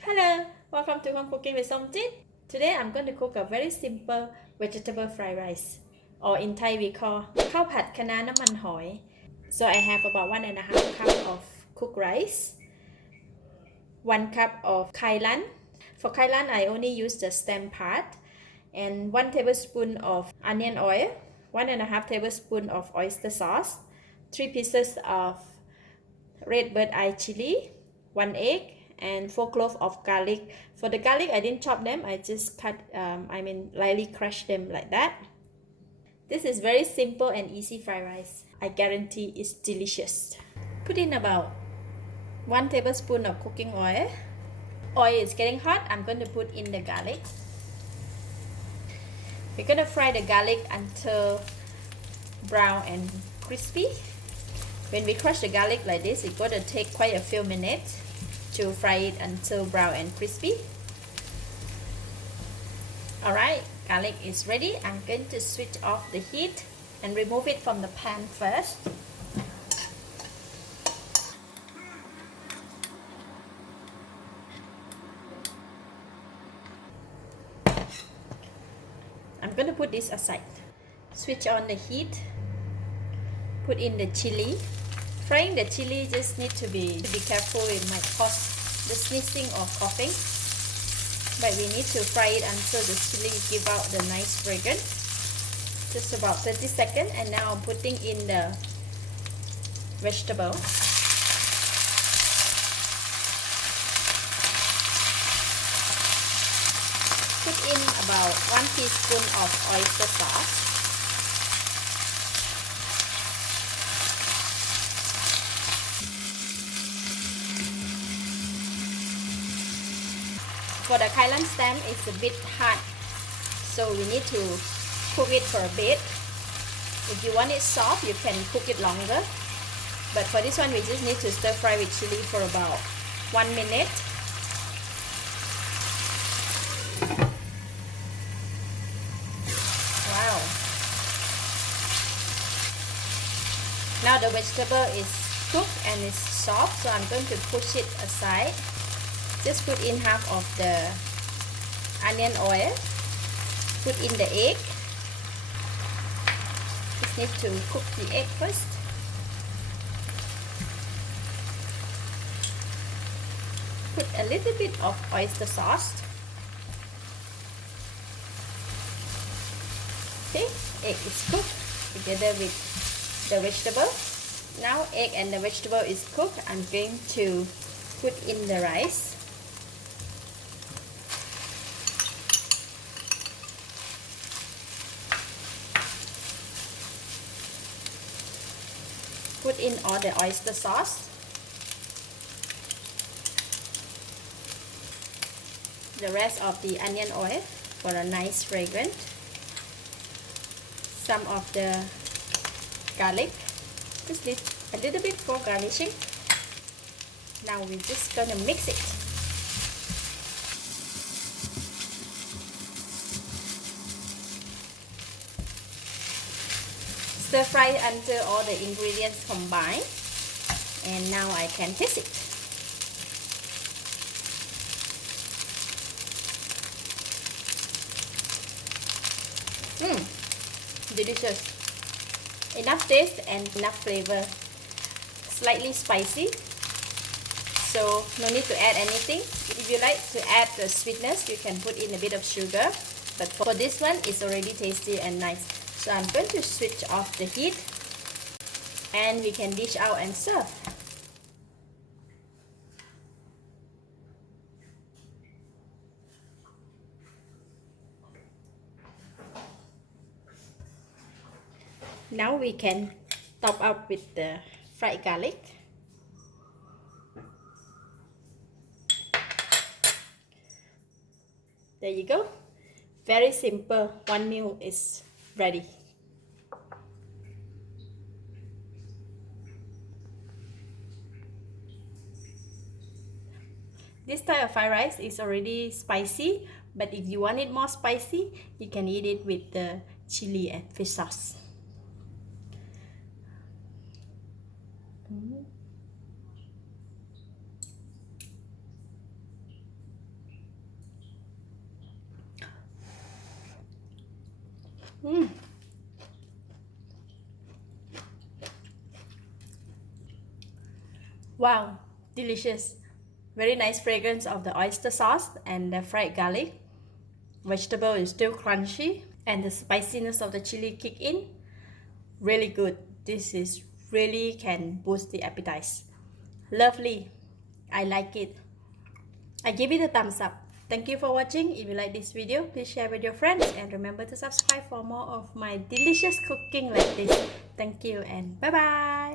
Hello, welcome to Home Cooking with Somjit. Today I'm going to cook a very simple vegetable fried rice, or in Thai we call ข้าวผัดคะน้าน้ำมันหอย So I have about 1.5 cup of cooked rice, 1 cup of Kailan. For Kailan I only use the stem part, and 1 tablespoon of onion oil, 1.5 tablespoon of oyster sauce, 3 pieces of red bird eye chili, 1 egg, and 4 cloves of garlic. For the garlic, I didn't chop them, I just lightly crush them like that. This is very simple and easy fried rice. I guarantee it's delicious. Put in about 1 tablespoon of cooking oil. Oil is getting hot, I'm going to put in the garlic. We're going to fry the garlic until brown and crispy. When we crush the garlic like this, it's going to take quite a few minutes to fry it until brown and crispy. Alright, garlic is ready. I'm going to switch off the heat and remove it from the pan first. I'm going to put this aside. Switch on the heat. Put in the chili. Frying the chili just need to be careful, it might cause the sneezing or coughing. But we need to fry it until the chili give out the nice fragrance. Just about 30 seconds, and now I'm putting in the vegetable. Put in about 1 teaspoon of oyster sauce. For the Kailan stem, it's a bit hard, so we need to cook it for a bit. If you want it soft, you can cook it longer. But for this one, we just need to stir fry with chili for about 1 minute. Wow! Now the vegetable is cooked and it's soft, so I'm going to push it aside. Just put in half of the onion oil. Put in the egg. Just need to cook the egg first. Put a little bit of oyster sauce. Okay, egg is cooked together with the vegetable. Now egg and the vegetable is cooked. I'm going to put in the rice. Put in all the oyster sauce, the rest of the onion oil for a nice fragrance, some of the garlic, just a little bit for garnishing. Now we're just gonna mix it. Stir fry until all the ingredients combine, and now I can taste it. Delicious. Enough taste and enough flavor. Slightly spicy, so no need to add anything. If you like to add the sweetness, you can put in a bit of sugar, but for this one it's already tasty and nice. So I'm going to switch off the heat, and we can dish out and serve. Now we can top up with the fried garlic. There you go. Very simple. One meal is ready. This type of fried rice is already spicy, but if you want it more spicy, you can eat it with the chili and fish sauce. Wow, delicious. Very nice fragrance of the oyster sauce and the fried garlic. Vegetable is still crunchy and the spiciness of the chili kick in. Really good. This is really can boost the appetite. Lovely. I like it. I give it a thumbs up. Thank you for watching. If you like this video, please share with your friends and remember to subscribe for more of my delicious cooking like this. Thank you and bye bye.